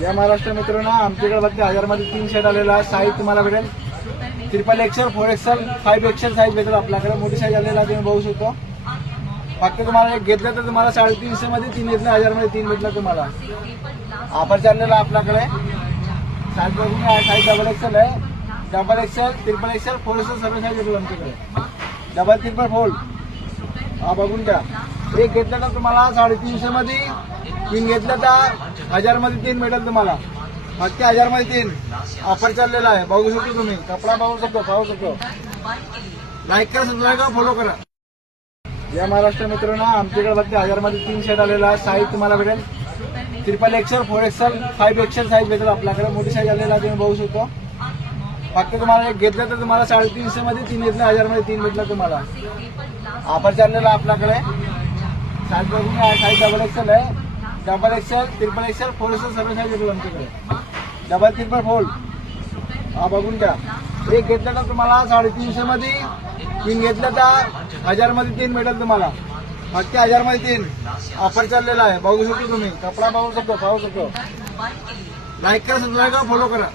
या महाराष्ट्र मित्रांनो, आमच्याकडे फक्त 1000 मध्ये 3 शर्ट आलेला आहे. साईज तुम्हाला भेटेल triple XL, 4 XL, 5 XL size भेटेल आपल्याकडे. मोठी साईज आलेला तुम्ही बघू शकतो. फक्त तुम्हाला एक घेतलं तर तुम्हाला 350 मध्ये 3 घेतलं, 1000 मध्ये 3 भेटलं तुम्हाला. ऑफर चाललेला आपल्याकडे. साईज बघून साईज डबल एक्सेल आहे, double XL, triple XL, 4 XL सर्व साईज भेटेल आमच्याकडे. डबल ट्रिपल फोल्ड हा बघून घ्या. एक घेतलं तर तुम्हाला 350 मध्ये 3 घेतलं तर 1000 मध्ये 3 भेटेल तुम्हाला. फक्त 1000 मध्ये 3 ऑफर चाललेला आहे. बघू शकतो तुम्ही, कपडा पाहू शकतो. लाईक करा, सबस्क्राईब करा, फॉलो करा. या महाराष्ट्र मित्रांनो, आमच्याकडे फक्त 1000 मध्ये 3 शर्ट आलेला आहे. साईज तुम्हाला भेटेल triple XL, 4 XL, 5 XL size भेटेल आपल्याकडे. मोठी साईज आलेला तुम्ही बघू शकतो. फक्त तुम्हाला एक घेतलं तर तुम्हाला 350 मध्ये 3 घेतलं, 1000 मध्ये 3 भेटलं तुम्हाला. ऑफर चाललेला आपल्याकडे. साईज बघून साईज डबल एक्सेल आहे, double XL, triple XL, 4 XL सर्व साईज भेटेल आमच्याकडे. डबल ट्रिपल फोल्ड हा बघून घ्या. एक घेतलं तर तुम्हाला 350 मध्ये 3 घेतलं तर 1000 मध्ये 3 भेटेल तुम्हाला. फक्त 1000 मध्ये 3 ऑफर चाललेला आहे. बघू शकतो तुम्ही, कपडा पाहू शकतो. लाईक करा, सबस्क्राईब करा, फॉलो करा.